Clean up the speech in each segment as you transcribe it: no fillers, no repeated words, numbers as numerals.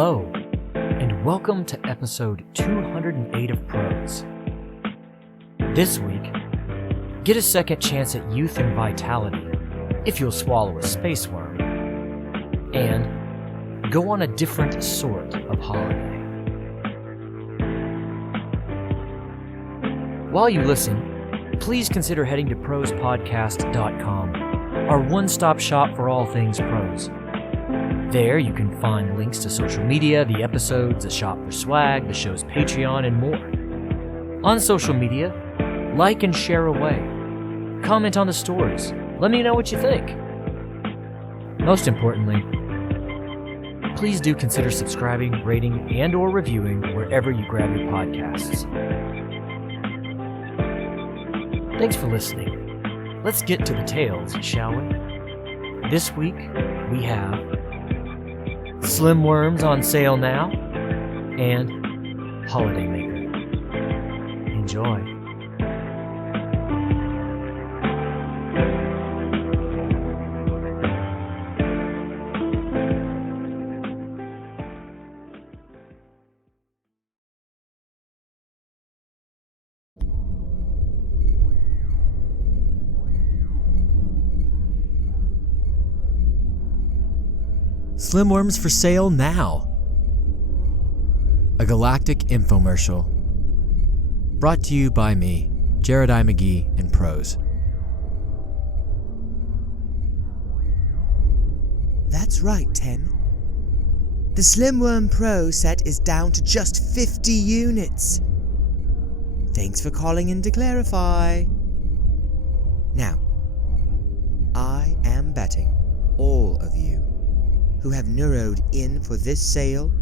Hello, and welcome to episode 208 of Pros. This week, get a second chance at youth and vitality if you'll swallow a space worm, and go on a different sort of holiday. While you listen, please consider heading to prospodcast.com, our one-stop shop for all things pros. There you can find links to social media, the episodes, the shop for swag, the show's Patreon, and more. On social media, like and share away. Comment on the stories. Let me know what you think. Most importantly, please do consider subscribing, rating, and or reviewing wherever you grab your podcasts. Thanks for listening. Let's get to the tales, shall we? This week, we have Slim Worms on sale now, and Holidaymaker. Enjoy. Slim Worms for sale now. A galactic infomercial. Brought to you by me, Jared I. McGee, and Pros. That's right, Tim. The Slim Worm Pro set is down to just 50 units. Thanks for calling in to clarify. Now, I am betting all of you who have neuroed in for this sale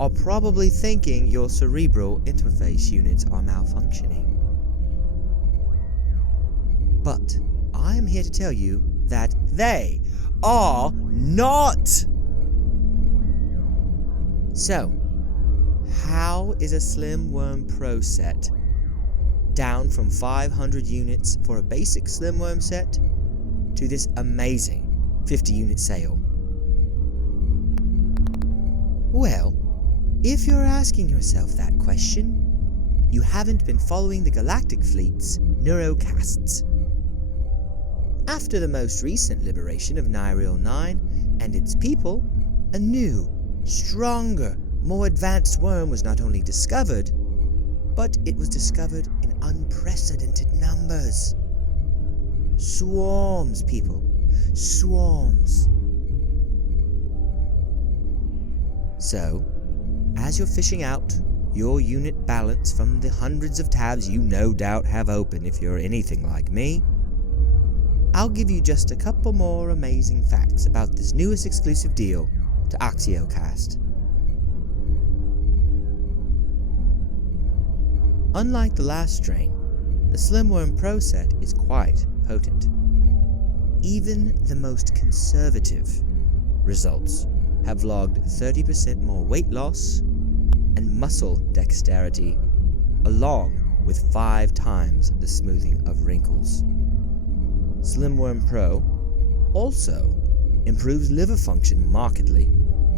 are probably thinking your cerebral interface units are malfunctioning. But I am here to tell you that they are not! So, how is a Slim Worm Pro set down from 500 units for a basic Slim Worm set to this amazing 50 unit sale? Well, if you're asking yourself that question, you haven't been following the Galactic Fleet's neurocasts. After the most recent liberation of Nyril 9 and its people, a new, stronger, more advanced worm was not only discovered, but it was discovered in unprecedented numbers. Swarms, people. Swarms. So, as you're fishing out your unit balance from the hundreds of tabs you no doubt have open if you're anything like me, I'll give you just a couple more amazing facts about this newest exclusive deal to Axiocast. Unlike the last strain, the Slim Worm Pro set is quite potent. Even the most conservative results have logged 30% more weight loss and muscle dexterity, along with 5 times the smoothing of wrinkles. Slim Worm Pro also improves liver function markedly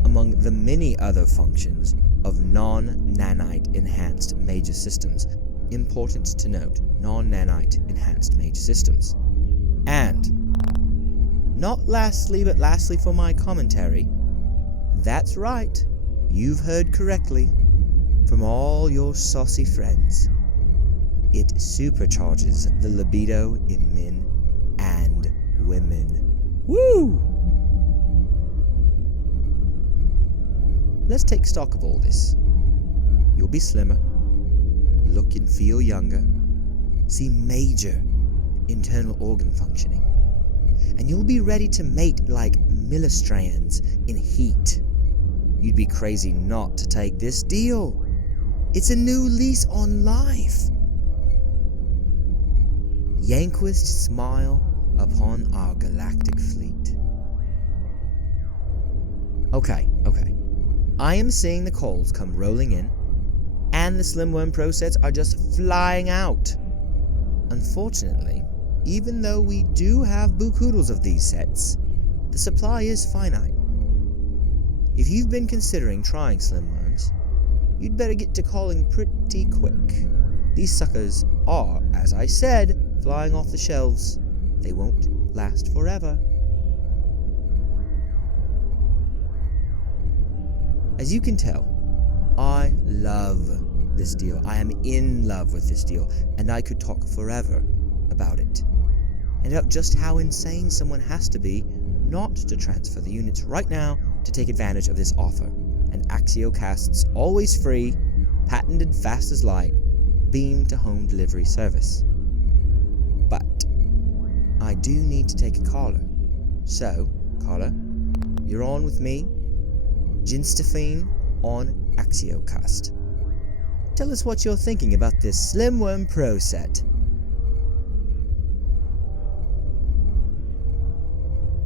among the many other functions of non-nanite enhanced major systems. Important to note, non-nanite enhanced major systems. And, not lastly but lastly for my commentary, that's right, you've heard correctly, from all your saucy friends. It supercharges the libido in men and women. Woo! Let's take stock of all this. You'll be slimmer, look and feel younger, see major internal organ functioning, and you'll be ready to mate like millistrands in heat. You'd be crazy not to take this deal. It's a new lease on life. Yanquist smile upon our galactic fleet. Okay. I am seeing the calls come rolling in, and the Slim Worm Pro sets are just flying out. Unfortunately, even though we do have bukudoodles of these sets, the supply is finite. if you've been considering trying slimworms, you'd better get to calling pretty quick. These suckers are, as I said, flying off the shelves. They won't last forever. As you can tell, I love this deal. I am in love with this deal, and I could talk forever about it. And about just how insane someone has to be not to transfer the units right now to take advantage of this offer. And AxioCast's always free, patented fast as light, beam to home delivery service. But I do need to take a caller. So, caller, you're on with me, Jinstephine on AxioCast. Tell us what you're thinking about this Slimworm Pro set.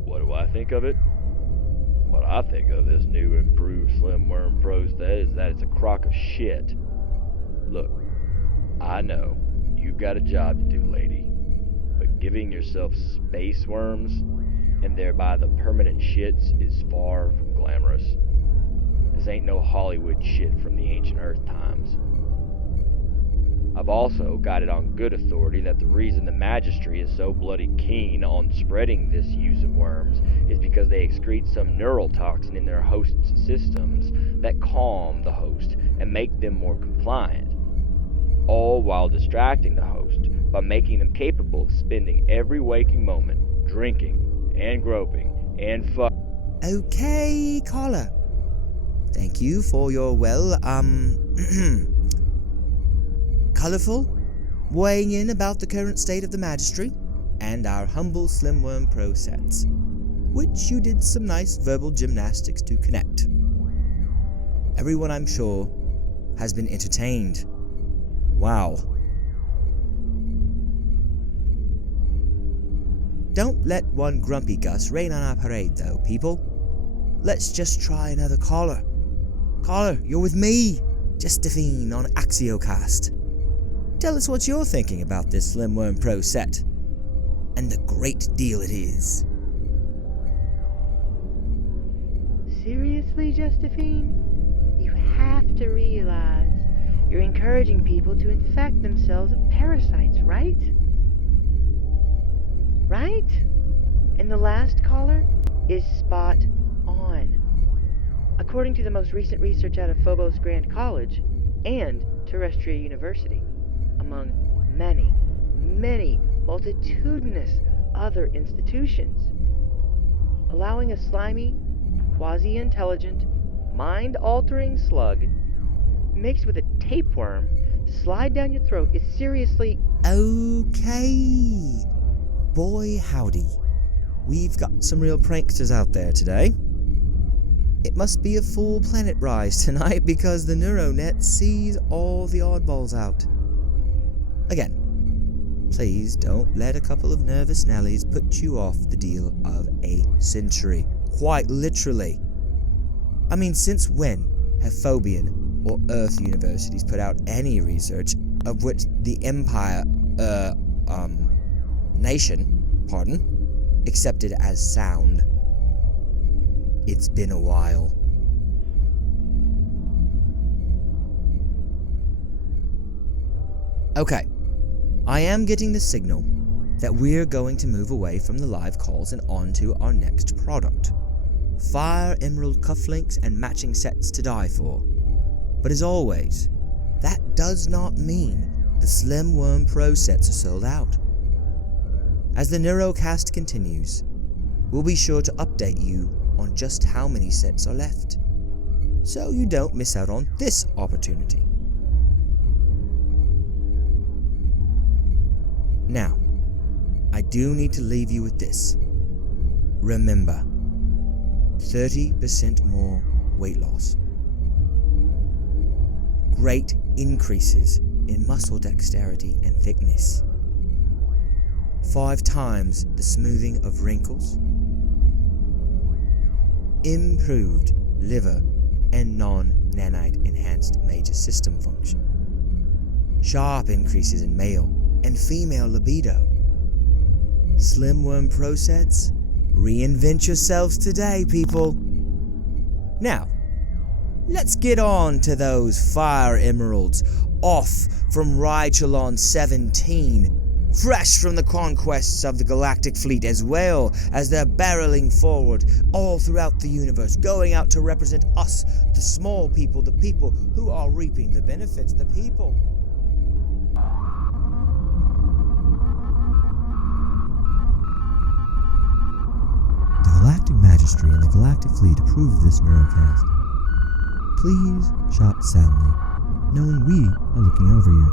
What do I think of it? What I think of this new improved Slimworm Pro set is that it's a crock of shit. Look, I know you've got a job to do, lady, but giving yourself space worms and thereby the permanent shits is far from glamorous. This ain't no Hollywood shit from the ancient Earth times. I've also got it on good authority that the reason the Magistry is so bloody keen on spreading this use of worms is because they excrete some neurotoxin in their host's systems that calm the host and make them more compliant, all while distracting the host by making them capable of spending every waking moment drinking and groping and Okay, caller. Thank you for your colourful weighing in about the current state of the Magistry and our humble Slimworm Pro sets, which you did some nice verbal gymnastics to connect. Everyone, I'm sure, has been entertained. Wow. Don't let one grumpy Gus rain on our parade, though, people. Let's just try another caller. Caller, you're with me, Jinstephine on AxioCast. Tell us what you're thinking about this Slimworm Pro set, and the great deal it is. Seriously, Jinstephine? You have to realize you're encouraging people to infect themselves with parasites, right? Right? And the last caller is spot on. According to the most recent research out of Phobos Grand College and Terrestria University, among many, many multitudinous other institutions, allowing a slimy, quasi-intelligent, mind-altering slug mixed with a tapeworm to slide down your throat is seriously... Okay. Boy howdy. We've got some real pranksters out there today. It must be a full planet rise tonight because the neuronet sees all the oddballs out. Again, please don't let a couple of nervous Nellies put you off the deal of a century. Quite literally. I mean, since when have Phobian or Earth universities put out any research of which the Empire, nation, accepted as sound? It's been a while. Okay, I am getting the signal that we're going to move away from the live calls and on to our next product. Fire Emerald cufflinks and matching sets to die for. But as always, that does not mean the Slimworm Pro sets are sold out. As the Neurocast continues, we'll be sure to update you on just how many sets are left, so you don't miss out on this opportunity. Now, I do need to leave you with this. Remember, 30% more weight loss. Great increases in muscle dexterity and thickness. 5 times the smoothing of wrinkles. Improved liver and non-nanite enhanced major system function. Sharp increases in male and female libido. Slimworm Pro sets, reinvent yourselves today, people. Now, let's get on to those fire emeralds off from Righelon 17, fresh from the conquests of the Galactic Fleet, as well as they're barreling forward all throughout the universe, going out to represent us, the small people, the people who are reaping the benefits, the people. The Galactic Magistry and the Galactic Fleet approve of this neurocast. Please shop soundly, knowing we are looking over you,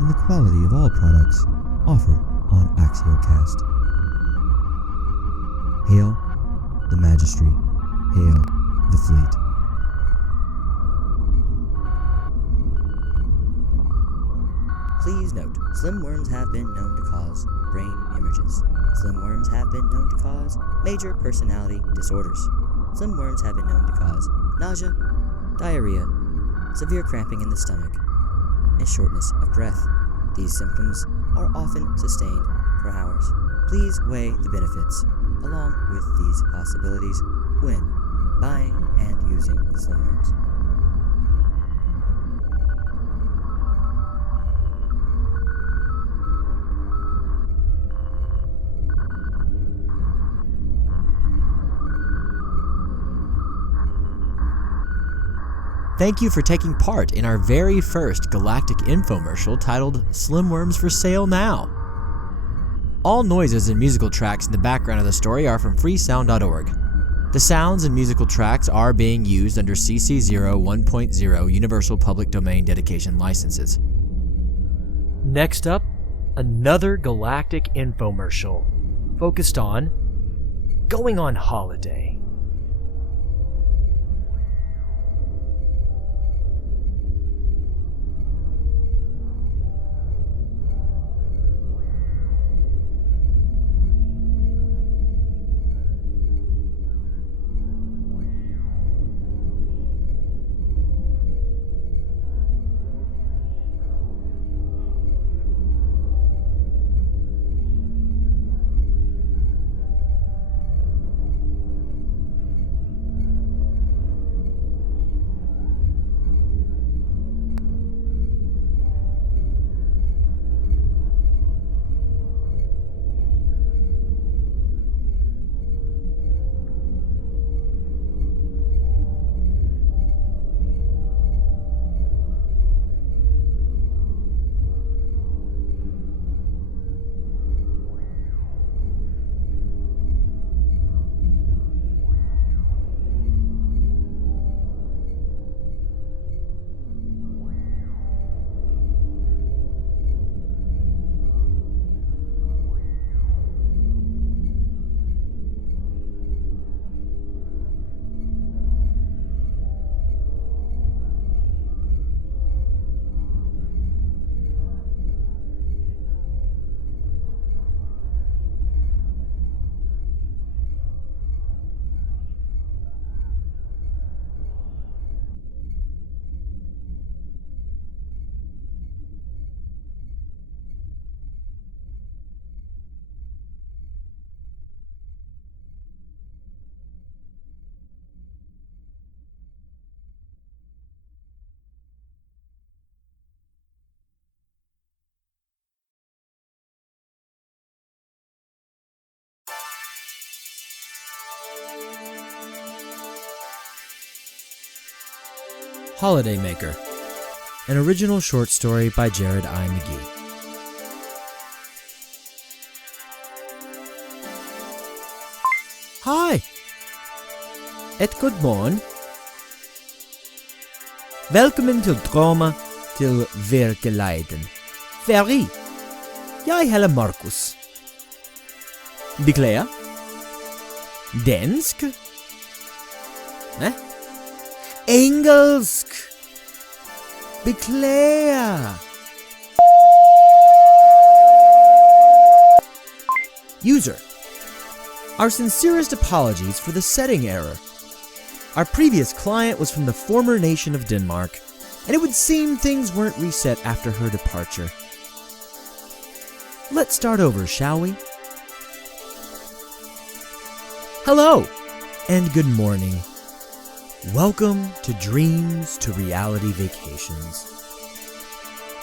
and the quality of all products offered on AxioCast. Hail the Magistry. Hail the Fleet. Please note, slim worms have been known to cause brain hemorrhages. Slim worms have been known to cause major personality disorders. Slim worms have been known to cause nausea, diarrhea, severe cramping in the stomach, and shortness of breath. These symptoms are often sustained for hours. Please weigh the benefits along with these possibilities when buying and using slim worms. Thank you for taking part in our very first galactic infomercial titled Slim Worms for Sale Now. All noises and musical tracks in the background of the story are from freesound.org. The sounds and musical tracks are being used under CC 1.0 Universal Public Domain Dedication licenses. Next up, another galactic infomercial focused on going on holiday. Holidaymaker, an original short story by Jared I. McGee. Hi! Et good morgen. Velkommen til Drama til Virkeligheten. Ferry. Jeg heter Markus. Beklager. Dansk? Ne? Engelsk. Beklager. User. Our sincerest apologies for the setting error. Our previous client was from the former nation of Denmark, and it would seem things weren't reset after her departure. Let's start over, shall we? Hello, and good morning. Welcome to Dreams to Reality Vacations.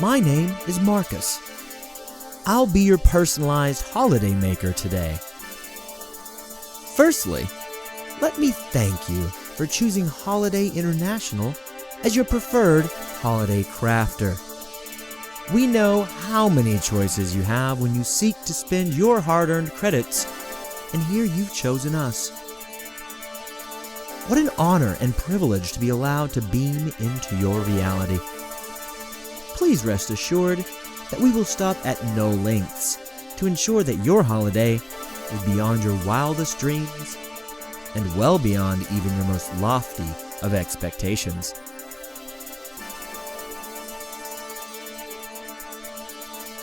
My name is Marcus. I'll be your personalized Holidaymaker today. Firstly, let me thank you for choosing Holiday International as your preferred holiday crafter. We know how many choices you have when you seek to spend your hard-earned credits, and here you've chosen us. What an honor and privilege to be allowed to beam into your reality. Please rest assured that we will stop at no lengths to ensure that your holiday is beyond your wildest dreams and well beyond even your most lofty of expectations.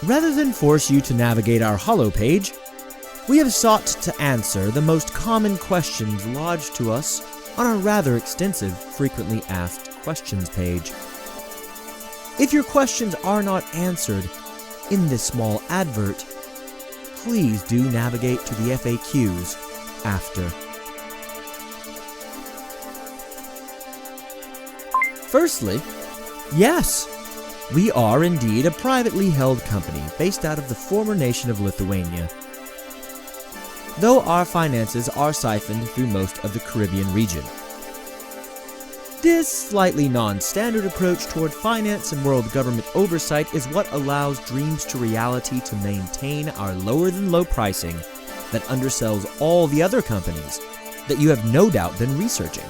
Rather than force you to navigate our holo page, we have sought to answer the most common questions lodged to us on our rather extensive frequently asked questions page. If your questions are not answered in this small advert, please do navigate to the FAQs after. Firstly, yes, we are indeed a privately held company based out of the former nation of Lithuania, though our finances are siphoned through most of the Caribbean region. This slightly non-standard approach toward finance and world government oversight is what allows Dreams to Reality to maintain our lower-than-low pricing that undersells all the other companies that you have no doubt been researching.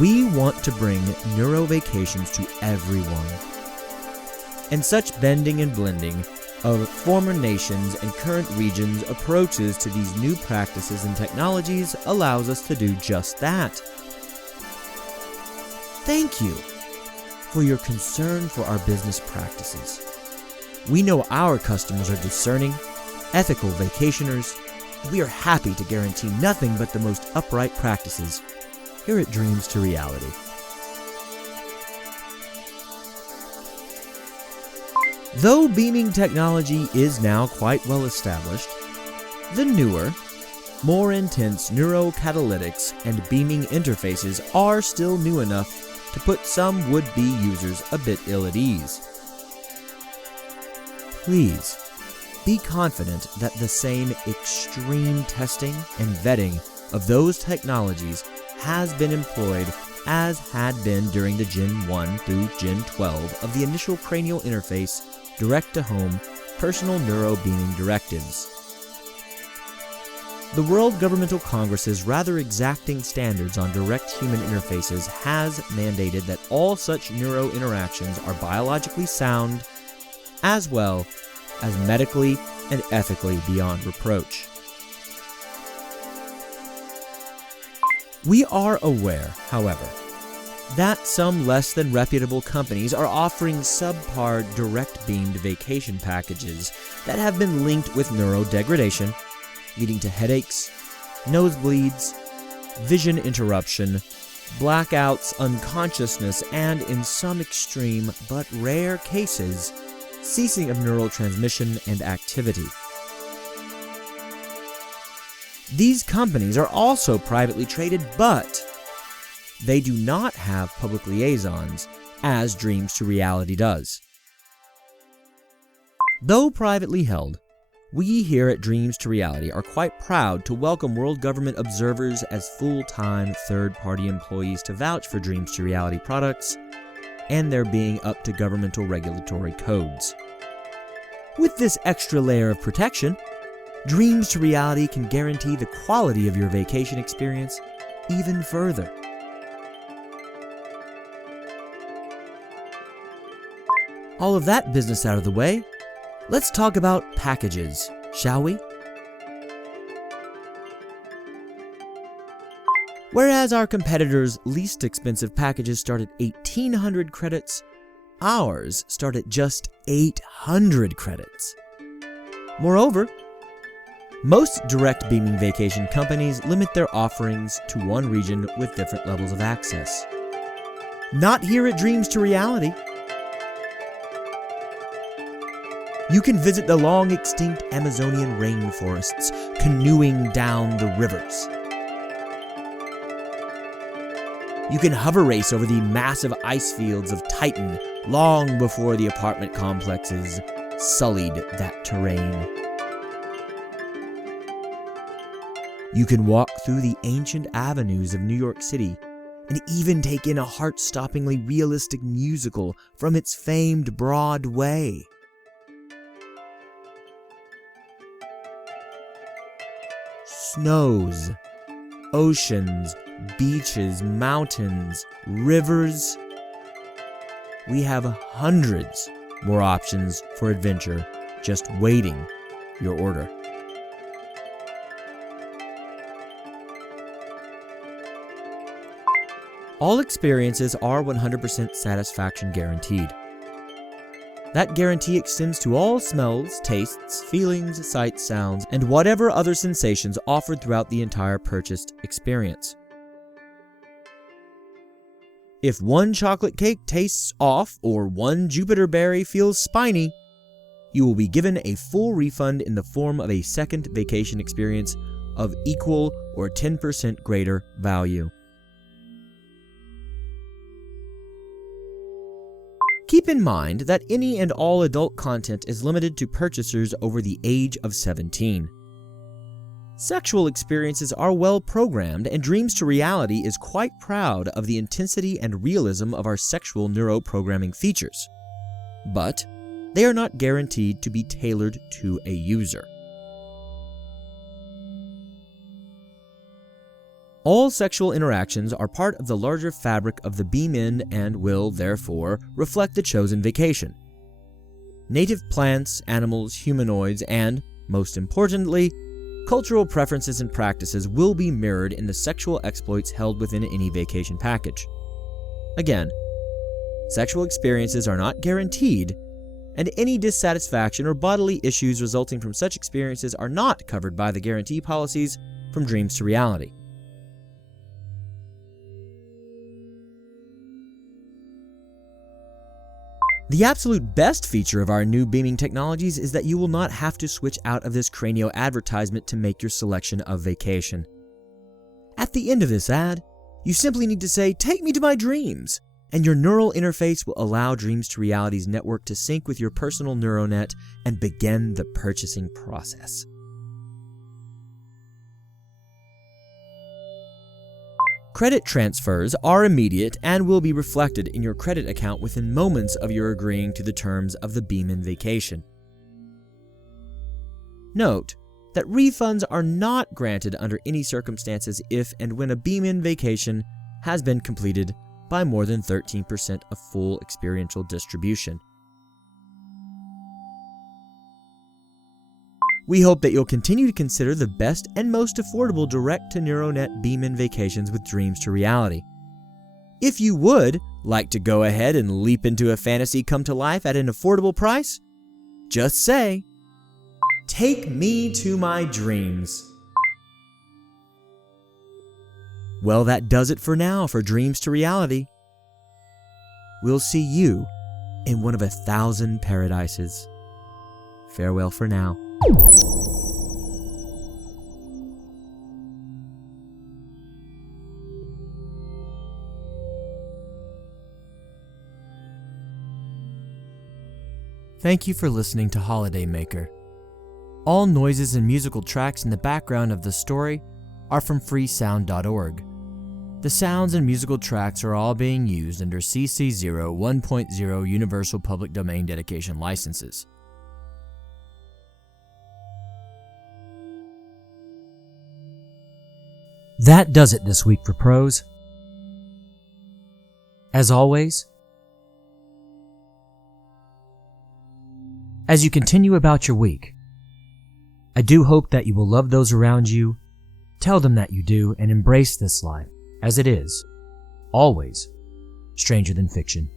We want to bring neuro vacations to everyone, and such bending and blending of former nations and current regions' approaches to these new practices and technologies allows us to do just that. Thank you for your concern for our business practices. We know our customers are discerning, ethical vacationers, and we are happy to guarantee nothing but the most upright practices here at Dreams to Reality. Though beaming technology is now quite well established, the newer, more intense neurocatalytics and beaming interfaces are still new enough to put some would-be users a bit ill at ease. Please be confident that the same extreme testing and vetting of those technologies has been employed as had been during the Gen 1 through Gen 12 of the initial cranial interface direct-to-home personal neurobeaming directives. The World Governmental Congress's rather exacting standards on direct human interfaces has mandated that all such neuro interactions are biologically sound, as well as medically and ethically beyond reproach. We are aware, however, that some less than reputable companies are offering subpar direct-beamed vacation packages that have been linked with neurodegradation, leading to headaches, nosebleeds, vision interruption, blackouts, unconsciousness, and in some extreme but rare cases, ceasing of neural transmission and activity. These companies are also privately traded, but they do not have public liaisons, as Dreams to Reality does. Though privately held, we here at Dreams to Reality are quite proud to welcome world government observers as full-time third-party employees to vouch for Dreams to Reality products and their being up to governmental regulatory codes. With this extra layer of protection, Dreams to Reality can guarantee the quality of your vacation experience even further. All of that business out of the way, let's talk about packages, shall we? Whereas our competitors' least expensive packages start at 1,800 credits, ours start at just 800 credits. Moreover, most direct beaming vacation companies limit their offerings to one region with different levels of access. Not here at Dreams to Reality. You can visit the long extinct Amazonian rainforests, canoeing down the rivers. You can hover race over the massive ice fields of Titan long before the apartment complexes sullied that terrain. You can walk through the ancient avenues of New York City and even take in a heart-stoppingly realistic musical from its famed Broadway. Snows, oceans, beaches, mountains, rivers. We have hundreds more options for adventure just waiting your order. All experiences are 100% satisfaction guaranteed. That guarantee extends to all smells, tastes, feelings, sights, sounds, and whatever other sensations offered throughout the entire purchased experience. If one chocolate cake tastes off or one Jupiter berry feels spiny, you will be given a full refund in the form of a second vacation experience of equal or 10% greater value. Keep in mind that any and all adult content is limited to purchasers over the age of 17. Sexual experiences are well programmed, and Dreams to Reality is quite proud of the intensity and realism of our sexual neuroprogramming features. But they are not guaranteed to be tailored to a user. All sexual interactions are part of the larger fabric of the beam in and will, therefore, reflect the chosen vacation. Native plants, animals, humanoids, and, most importantly, cultural preferences and practices will be mirrored in the sexual exploits held within any vacation package. Again, sexual experiences are not guaranteed, and any dissatisfaction or bodily issues resulting from such experiences are not covered by the guarantee policies from Dreams to Reality. The absolute best feature of our new beaming technologies is that you will not have to switch out of this Cranio advertisement to make your selection of vacation. At the end of this ad, you simply need to say, "Take me to my dreams," and your neural interface will allow Dreams to Reality's network to sync with your personal neuronet and begin the purchasing process. Credit transfers are immediate and will be reflected in your credit account within moments of your agreeing to the terms of the Beam-In vacation. Note that refunds are not granted under any circumstances if and when a Beam-In vacation has been completed by more than 13% of full experiential distribution. We hope that you'll continue to consider the best and most affordable direct-to-neuronet Beam-In vacations with Dreams to Reality. If you would like to go ahead and leap into a fantasy come to life at an affordable price, just say, "Take me to my dreams." Well, that does it for now for Dreams to Reality. We'll see you in one of 1,000 paradises. Farewell for now. Thank you for listening to Holidaymaker. All noises and musical tracks in the background of the story are from freesound.org. The sounds and musical tracks are all being used under CC 01.0 Universal Public Domain Dedication licenses. That does it this week for Prose. As always, as you continue about your week, I do hope that you will love those around you, tell them that you do, and embrace this life as it is, always stranger than fiction.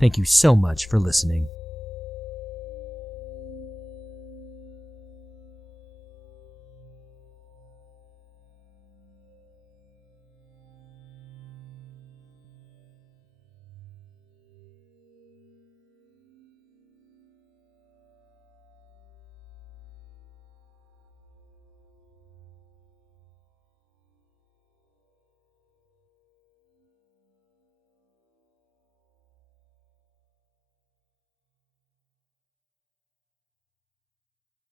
Thank you so much for listening.